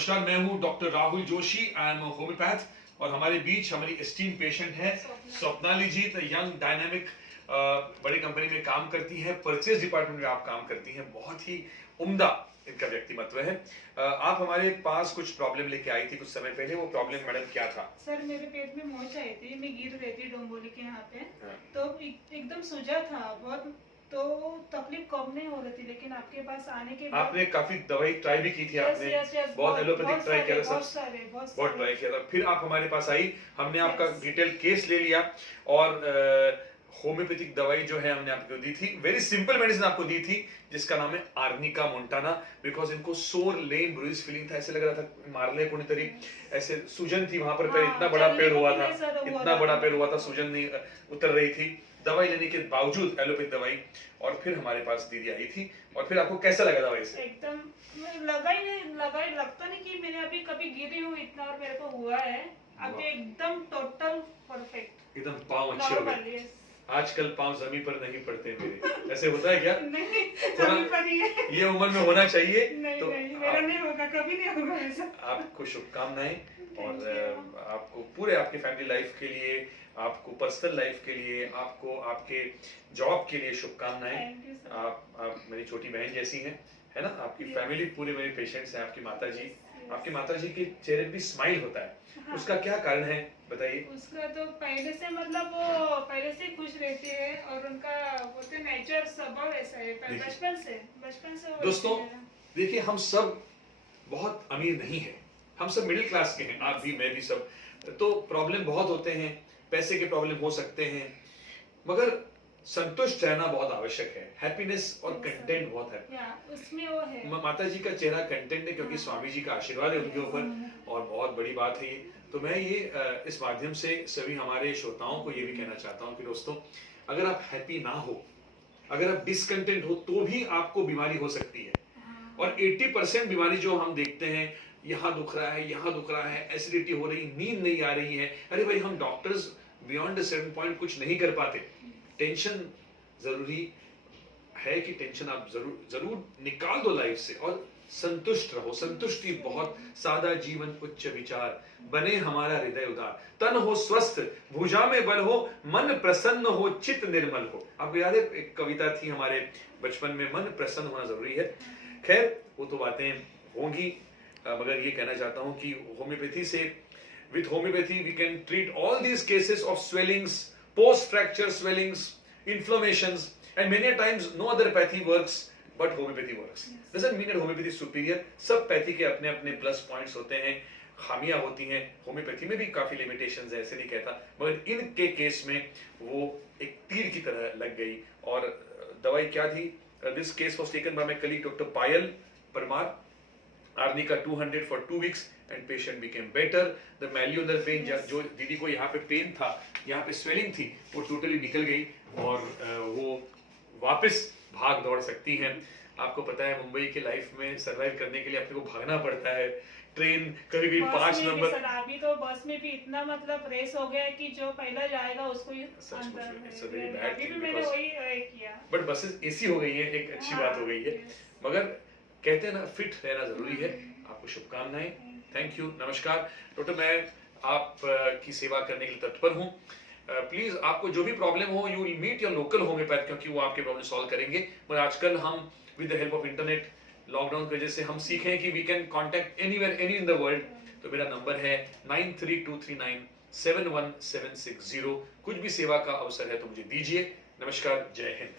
नमस्कार, मैं हूं doctor Rahul Joshi. I am homeopath और हमारे बीच हमारी एस्टीम पेशेंट है स्वप्नाली जी। यंग डायनामिक बड़ी कंपनी में काम करती है, परचेज डिपार्टमेंट में आप काम करती हैं। बहुत ही उम्दा इनका व्यक्तिमत्व है। आप हमारे पास कुछ प्रॉब्लम लेके आई थी कुछ समय पहले। वो प्रॉब्लम मैडम क्या था? सर मेरे पेट में मोच आई थी, मैं गिर रही थी डोंबोली के यहाँ पे। हाँ। तो एकदम सूजा था बहुत, तो तकलीफ कम नहीं हो रही थी, लेकिन आपके पास आने के बाद आपने काफी दवाई ट्राई भी की थी। आपने बहुत एलोपैथिक ट्राई किया था, बहुत ट्राई किया था। फिर आप हमारे पास आई, हमने आपका डिटेल केस ले लिया और होम्योपैथिक दवाई जो है हमने आपको दी थी। वेरी सिंपल मेडिसिन आपको दी थी जिसका नाम है आर्निका मोंटाना। बिकॉज इनको सोर लेम ब्रूइज फीलिंग था, ऐसे लग रहा था मारले कोई ऐसे सूजन थी वहां पर। इतना बड़ा पेड़ हुआ था, इतना बड़ा पेड़ हुआ था, सूजन नहीं उतर रही थी। दवाई लेने के बावजूद एलोपैथिक दवाई, और फिर हमारे पास दीदी आई थी। और फिर आपको कैसा लगा दवाई से? एकदम लगा ही नहीं, लगता नहीं कि मैंने अभी कभी गिरी हूँ इतना, और मेरे को हुआ है अभी एकदम टोटल परफेक्ट, एकदम पाँव अच्छे हो गए। आजकल पाँव जमीन पर नहीं पड़ते मेरे, ऐसे होता है क्या? नहीं, जमीन पर ही है। ये उम्र में होना चाहिए। नहीं, तो नहीं, मेरा नहीं होगा, कभी नहीं होगा ऐसा। आपको शुभकामनाएं और आपको पूरे आपके फैमिली लाइफ के लिए, आपको पर्सनल लाइफ के लिए, आपको आपके जॉब के लिए शुभकामनाएं। आप मेरी छोटी बहन जैसी हैं, है ना? आपकी फैमिली पूरे मेरे पेशेंट्स हैं। आपकी माताजी, आपकी माताजी के चेहरे पे स्माइल होता है। हाँ। उसका क्या कारण है बताइए? उसका तो पहले से मतलब वो पहले से खुश रहती है, और उनका बोलते नेचर स्वभाव ऐसा है बचपन से दोस्तों देखिए, हम सब बहुत अमीर नहीं है, हम सब मिडिल क्लास के हैं। आप भी, मैं भी, सब। तो प्रॉब्लम बहुत होते हैं, पैसे के प्रॉब्लम हो सकते हैं, मगर संतुष्ट रहना बहुत आवश्यक है। हैप्पीनेस और कंटेंट बहुत है, उसमें वो है। माता जी का चेहरा कंटेंट है, क्योंकि स्वामी जी का आशीर्वाद है उनके ऊपर, और बहुत बड़ी बात है ये। तो मैं ये इस माध्यम से सभी हमारे श्रोताओं को ये भी कहना चाहता हूँ कि दोस्तों, अगर आप हैप्पी ना हो, अगर आप डिसकंटेंट हो, तो भी आपको बीमारी हो सकती है। और 80% बीमारी जो हम देखते हैं, यहाँ दुख रहा है, यहाँ दुख रहा है, एसिडिटी हो रही, नींद नहीं आ रही है। अरे भाई, हम doctors beyond a certain point कुछ नहीं कर पाते। टेंशन जरूरी है कि टेंशन आप जरूर निकाल दो लाइफ से, और संतुष्ट रहो। संतुष्टि बहुत सादा जीवन उच्च विचार, बने हमारा हृदय उदार, तन हो स्वस्थ, भुजा में बल हो, मन प्रसन्न हो, चित्त निर्मल हो। आपको याद है एक कविता थी हमारे बचपन में, मन प्रसन्न होना जरूरी है। खैर, वो तो बातें होंगी, मगर ये कहना चाहता हूं कि होम्योपैथी से, with homeopathy we can treat all these cases of swellings, post fracture swellings, inflammations, and many times no other pathy works but homeopathy works. Doesn't mean that homeopathy is superior. सब pathy के अपने अपने plus points होते हैं, खामियां होती हैं। Homeopathy में भी काफी लिमिटेशंस है, ऐसे नहीं कहता, मगर इनके केस में वो एक तीर की तरह लग गई। और दवाई क्या थी? This case was taken by my colleague doctor Payal Parmar. Arnica 200 for 2 weeks and patient became better. The malleolar pain, जो दीदी को यहाँ पे पेन था, यहाँ पे स्वेलिंग थी, वो टोटली निकल गई, और वो वापस भाग दौड़ सकती हैं। आपको पता है, मुंबई के लाइफ में सरवाइव करने के लिए अपने को भागना पड़ता है। ट्रेन कभी 5 नंबर, अभी तो बस में भी इतना मतलब रेस हो गया है कि जो पहला जाएगा उसको ही मैंने वही किया। बट बसेस एसी हो गई है, एक अच्छी बात हो गई है। मगर कहते हैं ना, फिट रहना जरूरी है। आपको शुभकामनाएं, थैंक यू, नमस्कार। डॉक्टर, मैं आप की सेवा करने के लिए तत्पर हूँ। प्लीज, आपको जो भी प्रॉब्लम हो, you will meet your local homeopath, क्योंकि वो आपके प्रॉब्लम सॉल्व करेंगे। पर आजकल हम with the help of internet, lockdown की वजह से हम सीखे कि we can contact anywhere, any in the world. तो मेरा नंबर है 9323971760। कुछ भी सेवा का अवसर है तो मुझे दीजिए। नमस्कार, जय हिंद।